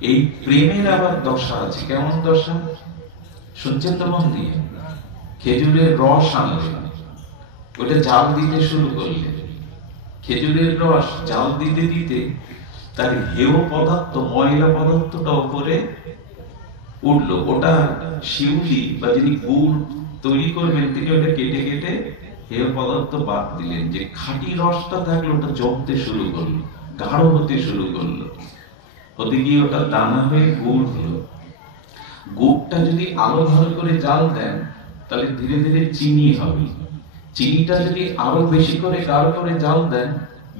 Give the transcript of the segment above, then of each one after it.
এই প্রেমের আবার দশা আছে। কেমন দশা শুনছেন তো মন দিয়ে? খেজুরের রস আনলেন, ওটা জাল দিতে শুরু করলেন। খেজুরের রস জাল দিতে দিতে তার হেয় পদার্থ, ময়লা পদার্থটা উপরে উঠলো। ওটা শিউলি বা যিনি গুড় তৈরি করবেন তিনি ওটা কেটে কেটে হেয় পদার্থ বাদ দিলেন। যে খাঁটি রসটা থাকলো ওটা জমতে শুরু করলো, গাঢ় হতে শুরু করলো, হতে গিয়ে ওটা দানা হয়ে গুড় হলো। গুড়টা যদি আরো ভালো করে জাল দেন তাহলে ধীরে ধীরে চিনি হবে। চিনিটা যদি আরো বেশি করে গাঢ় করে জাল দেন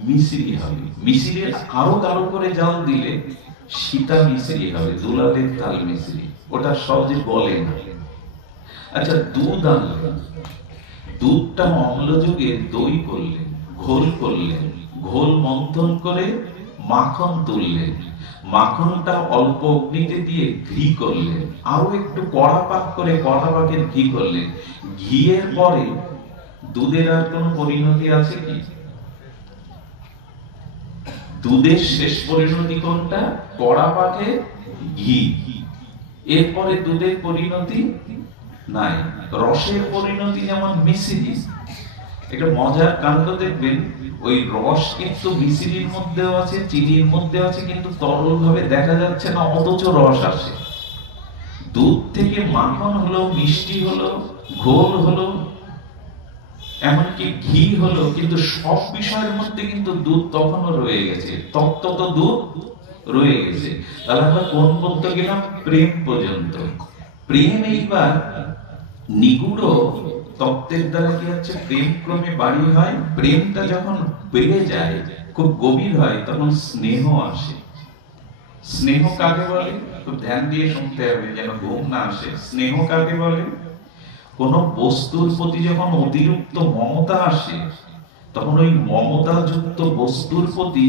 মিশ্রি হবে। মিশ্রি আরো গাঢ় করে জাল দিলে সীতা মিশ্রি হবে, দুলালের তাল মিশ্রি। ওটা সহজে গলে না। আচ্ছা, দুধ আনলেন, দুধটা অম্ল যুগে দই করলেন, ঘোল করলেন, ঘোল মন্থন করে মাখন তুললেন, মাখনটা অল্প অগ্নিতে দিয়ে ঘি করলেন, আরো একটু কড়া পাক করে কড়া পাকের ঘি করলেন। ঘিয়ের পরে দুধের আর কোন পরিণতি আছে কি? দুধের শেষ পরিণতি কোনটা? কড়া পাকে ঘি। এরপরে দুধের পরিণতি নাই। রসের পরিণতি যেমন মিশ্রি। একটা মজার কাণ্ড দেখবেন, ওই রস কিন্তু মিশ্রির মধ্যেও আছে, চিনির মধ্যে আছে, কিন্তু তরল ভাবে দেখা যাচ্ছে না, অথচ রস আসে। দুধ থেকে মাখন হলো, মিষ্টি হলো, ঘোল হলো, এমনকি ঘি হলো, কিন্তু সব বিষয়ের মধ্যে কিন্তু দুধ তখনও রয়ে গেছে, তত্ত্ব তো দুধ রয়ে গেছে। তাহলে আমরা কোন পর্যন্ত গেলাম? প্রেম পর্যন্ত। প্রেম এইবার নিগুড় তত্ত্বের দ্বারা কি হচ্ছে? প্রেম ক্রমে বাড়ি হয়। প্রেমটা যখন বেড়ে যায়, খুব গভীর হয়, তখন স্নেহ আসে। স্নেহ কাকে বলে? খুব ধ্যান দিয়ে শুনতে হবে যেন ঘুম না আসে। স্নেহ কাকে বলে? কোন বস্তুর প্রতি যখন অতিরিক্ত মমতা আসে, তখন ওই মমতাযুক্ত বস্তুর প্রতি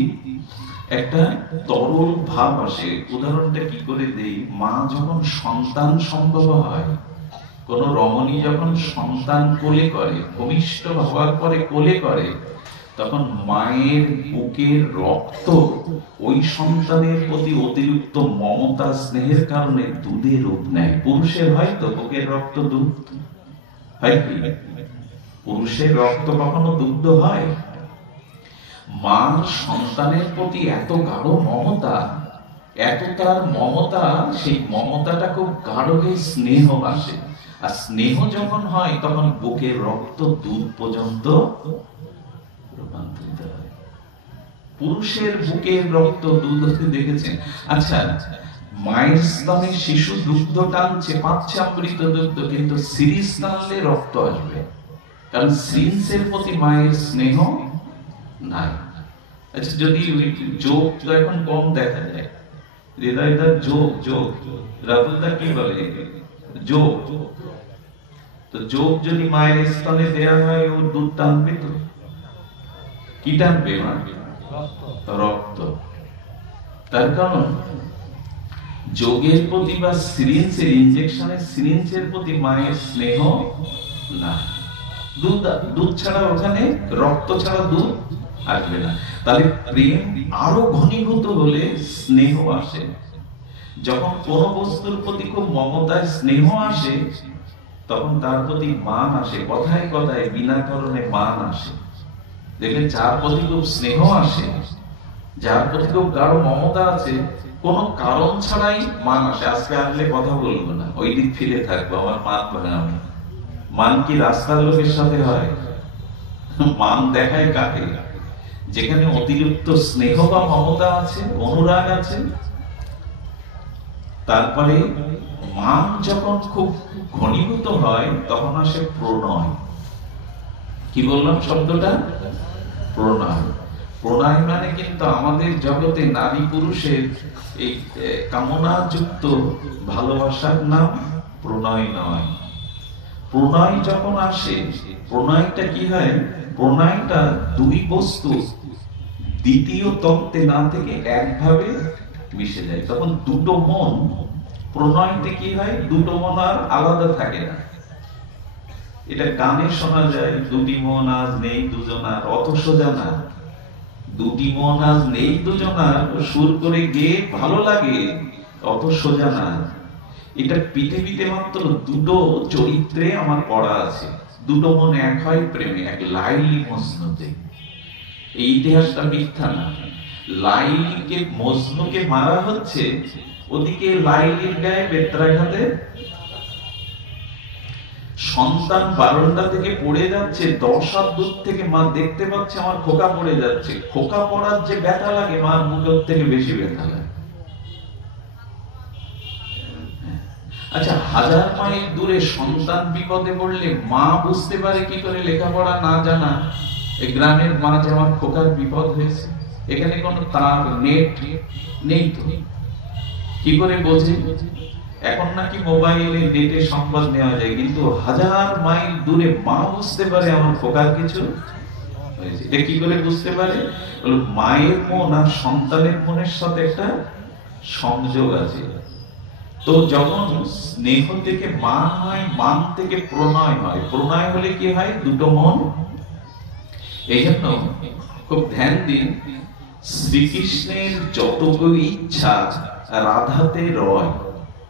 একটা তরল ভাব আসে। উদাহরণটা কি করে দেই? মা যখন সন্তান সম্ভব হয়, কোন রমণী যখন সন্তান কোলে করে, ভূমিষ্ঠ হওয়ার পরে কোলে করে, তখন মায়ের বুকের রক্ত ওই সন্তানের প্রতি অতিরিক্ত মমতা স্নেহের কারণে দুধে রূপ নেয়। পুরুষের হয় তো বুকের রক্ত দুধ হয় কি? পুরুষের রক্ত কখনো দুগ্ধ হয়? মার সন্তানের প্রতি এত গাঢ় মমতা, এত তার মমতা, সেই মমতাটা খুব গাঢ় হয়ে স্নেহ আসে। আর স্নেহ যখন হয় তখন বুকের রক্ত দুধ পর্যন্ত রূপান্তরিত হয়। পুরুষের বুকের রক্ত দুধ হতে দেখেছেন? আচ্ছা, মায়ের স্তনে শিশু দুগ্ধ টানছে, পাচ্ছে অমৃত দুগ্ধ, কিন্তু সিরিজ টানলে রক্ত আসবে, কারণ সিরিজের প্রতি মায়ের স্নেহ নাই। আচ্ছা, যদি যোগ এখন কম দেখা যায়, হৃদয়দার যোগ, যোগ রাতুলদা কি বলে? যোগ। তো যোগ যদি মায়ের স্তনে দেয়া হয়, ও দুধ টানবে তো? কি টানবে? মা রক্ত। তার কারণ যোগের প্রতি বা সিরিঞ্জের ইনজেকশনের সিরিঞ্জের প্রতি মায়ের স্নেহ না। দুধ, দুধ ছাড়া ওখানে রক্ত ছাড়া দুধ আসবে না। তাহলে প্রেম আরো ঘনীভূত হলে স্নেহ আসে। যখন কোন বস্তুর প্রতি খুব মমতায় স্নেহ আসে, তখন তার প্রতি মান আসে। কথায় কথায় বিনা কারণে মান আসে। দেখবেন যার প্রতি খুব স্নেহ আসে, যার প্রতি খুব গাঢ় মমতা আছে, কোন কারণ ছাড়াই মান আসে। আজকে আসলে কথা বলবো না, ওই দিক ফিরে থাকবো, আমার মান ভাঙাবো। মান কি রাস্তার লোকের সাথে হয়? মান দেখায় কাকে? যেখানে অতিরিক্ত স্নেহ বা মমতা আছে, অনুরাগ আছে। তারপরে মান যখন খুব ঘনীভূত হয়, তখন আসে প্রণয়। কি বললাম শব্দটা? প্রণয়। প্রণয় মানে কিন্তু আমাদের জগতে নারী পুরুষের এই কামনা যুক্ত ভালোবাসার নাম প্রণয় নয়। প্রণয় যখন আসে, প্রণয়টা কি হয়? প্রণয়টা দুই বস্তু দ্বিতীয় তত্ত্বে না থেকে একভাবে মিশে যায়। তখন দুটো মন, প্রণয়তে কি হয়? দুটো মন আর আলাদা থাকে না। এটা গানে শোনা যায়, দুটি মন আজ নেই দুজনার, অত সোজা না। দুটি মন আজ নেই দুজনার সুর করে গেয়ে ভালো লাগে, অত সোজা না। এটা পৃথিবীতে মাত্র দুটো চরিত্রে আমার পড়া আছে, দুটো মন এক হয় প্রেমে, এক লাইলি মজনুতে। এই ইতিহাসটা মিথ্যা না। লাইলিকে মজনুকে মারা হচ্ছে, ওদিকে লাইলির গায়ে বেত্রাঘাতে সন্তান বারান্দা থেকে পড়ে যাচ্ছে, 10 হাত দূর থেকে মা দেখতে পাচ্ছে আমার খোকা পড়ে যাচ্ছে। খোকা পড়ার যে ব্যথা লাগে, মার বুকের থেকে বেশি ব্যথা লাগে। আচ্ছা, 1000 মাইল দূরে সন্তান বিপদে পড়লে মা বুঝতে পারে কি করে, লেখাপড়া না জানা এই গ্রামের মা যে আমার খোকার বিপদ হয়েছে? এখানে কোনো তার নেট নেই তো, কি করে বোঝে? এখন নাকি মোবাইলে নেটে সংবাদ নেওয়া যায়, কিন্তু 1000 মাইল দূরে মা বুঝতে পারে আমার খোকার কিছু হয়েছে। এটা কি করে বুঝতে পারে? মায়ের মন আর সন্তানের মনের সাথে একটা সংযোগ আছে। তো যখন স্নেহ থেকে মান হয়, মান থেকে প্রণয় হয়, প্রণয় হলে কি হয়? দুটো মন। এই জন্য খুব ধ্যান দিন, শ্রীকৃষ্ণের যতগুলো ইচ্ছা রাধাতে রয়।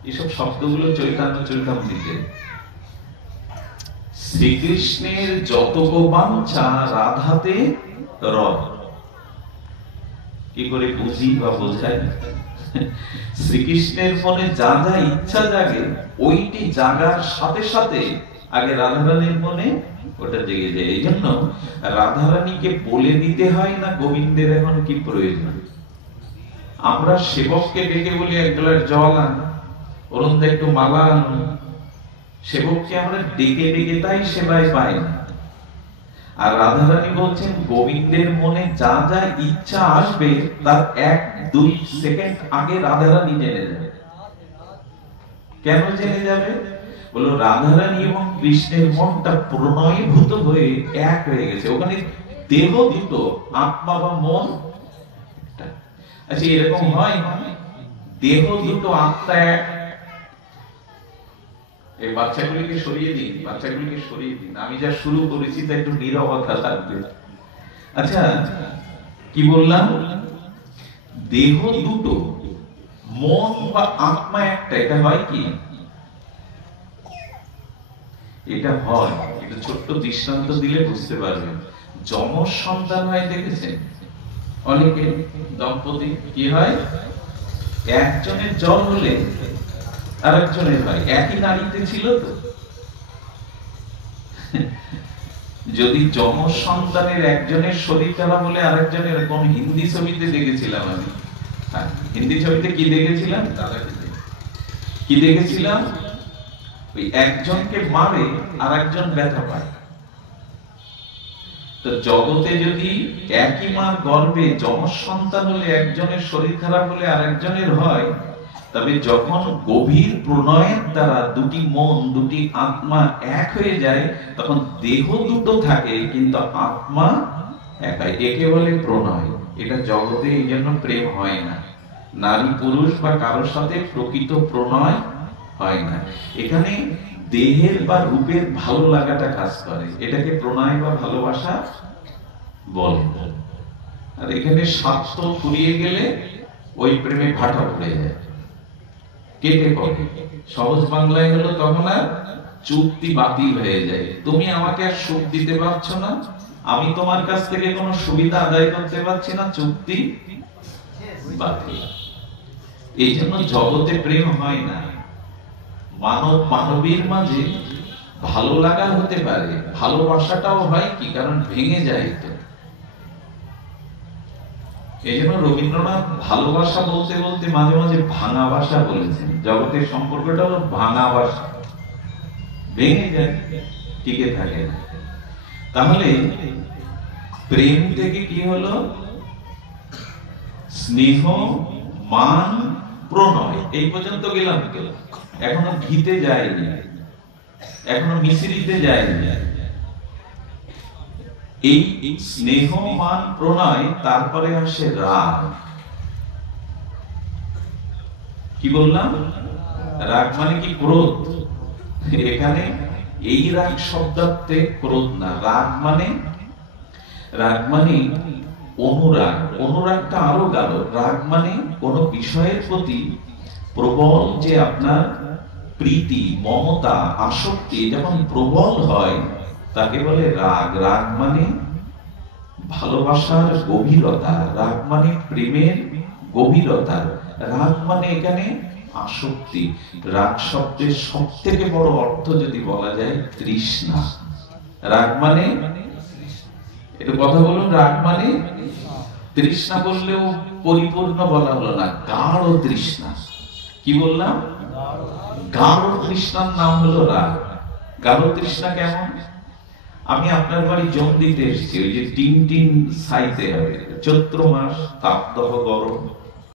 এসব শব্দগুলো চৈতন্য চৈতামৃতে। শ্রীকৃষ্ণের যতগো বাঞ্ছা রাধাতে রয়। কি করে বুঝি বা বোঝাই? শ্রীকৃষ্ণের মনে যা যা ইচ্ছা জাগে, ওইটি জাগার সাথে সাথে আগে রাধারানীর মনে ওটা জেগে যায়। এই জন্য রাধারানীকে বলে দিতে হয় না গোবিন্দের এখন কি প্রয়োজন। আমরা সেবককে ডেকে বলি এক গ্লাস জল আন, অরুণ একটু মালা আনুন। সেবককে আমরা ডেকে ডেকে তাই সেবায় পাই না। আর রাধারানী বলছেন গোবিন্দের মনে যা যা ইচ্ছা আসবে তার 1-2 সেকেন্ড আগে রাধারানী জেনে যাবে। কেন জেনে যাবে? বলো, রাধারানী এবং কৃষ্ণের মনটা প্রণয়ভূত হয়ে এক হয়ে গেছে। ওখানে দেহ দুটো, আত্মা বা মন। আচ্ছা, এরকম হয় দেহ দুটো আত্মা এক। এই বাচ্চাগুলিকে সরিয়ে দিন, বাচ্চাগুলিকে সরিয়ে দিন। আমি যা শুরু করেছি তা একটু নীরবতা থাকবে। আচ্ছা, কি বললাম? দেহ দুটো, মন বা আত্মা একটা। এটা হয় কি? এটা হয়, এটা ছোট্ট দৃষ্টান্ত দিলে বুঝতে পারবেন। যমজ সন্তান হয় দেখেছেন অনেকে, দম্পতি, কি হয়? একজনের জ্বর হলে আরেকজনের হয়। একই নারীতে ছিল তো। যদি যমজ সন্তানের একজনের শরীর খারাপ হলে আরেকজনের, কোন হিন্দি ছবিতে দেখেছিলাম আমি, হিন্দি ছবিতে কি দেখেছিলাম, কি দেখেছিলাম? ওই একজনকে মারে আর একজন ব্যথা পায়। তো জগতে যদি একই মার গর্ভে যমজ সন্তান হলে একজনের শরীর খারাপ হলে আরেকজনের হয়, তবে যখন গভীর প্রণয়ের দ্বারা দুটি মন, দুটি আত্মা এক হয়ে যায়, তখন দেহ দুটো থাকে কিন্তু আত্মা একাই। একে বলে প্রণয়। এটা জগতে এই জন্য প্রেম হয় না। নারী পুরুষ বা কারোর সাথে প্রকৃত প্রণয় হয় না। এখানে দেহের বা রূপের ভালো লাগাটা কাজ করে, এটাকে প্রণয় বা ভালোবাসা বলে। আর এখানে স্বার্থ ফুরিয়ে গেলে ওই প্রেমে ভাটা পড়ে যায়, কেটে পড়ে। সহজ বাংলায় হলো তখন আর চুক্তি বাতিল হয়ে যায়। তুমি আমাকে আর সুখ দিতে পারছো না, আমি তোমার কাছ থেকে কোনো সুবিধা আদায় করতে পারছি না, চুক্তি বাতিল। এই জন্য জগতে প্রেম হয় না। মানব মানবীর মাঝে ভালো লাগা হতে পারে, ভালোবাসাটাও হয় কি, কারণ ভেঙে যায় তো। এই জন্য রবীন্দ্রনাথ ভালোবাসা বলতে বলতে মাঝে মাঝে ভাঙা বাসা বলেছেন। জগতের সম্পর্কটা হলো ভাঙা বাসা, ভেঙে যায়, টিকে থাকে না। তাহলে প্রেম থেকে কি হলো? স্নেহ, মান, প্রণয়। এই পর্যন্ত গেলাম, এখনো ঘিতে যায়নি, এখনো মিশ্রিতে যায়নি। এই স্নেহ, মান, প্রণয়, তারপরে আসে রাগ। কি বললাম? রাগ মানে কি? ক্রোধ। এখানে এই রাগ শব্দার্থে ক্রোধ না। রাগ মানে অনুরাগ। অনুরাগটা আরো গাঢ়। রাগ মানে কোন বিষয়ের প্রতি প্রবল যে আপনার প্রীতি, মমতা, আসক্তি যখন প্রবল হয় তাকে বলে রাগ। রাগ মানে ভালোবাসার গভীরতা, রাগ মানে প্রেমের গভীরতা, রাগ মানে এখানে আসক্তি। রাগ শব্দের সব থেকে বড় অর্থ যদি বলা যায় তৃষ্ণা। রাগ মানে, একটু কথা বলুন, রাগ মানে তৃষ্ণা বললেও পরিপূর্ণ বলা হলো না, গাঢ় তৃষ্ণা। কি বললাম? গাঢ় তৃষ্ণার নাম হলো রাগ। গাঢ় তৃষ্ণা কেমন? আমি আপনার বাড়ি জল দিতে এসেছি, ওই যে টিন টিন সাইতে হবে, চৈত্র মাস, তাপদাহ গরম,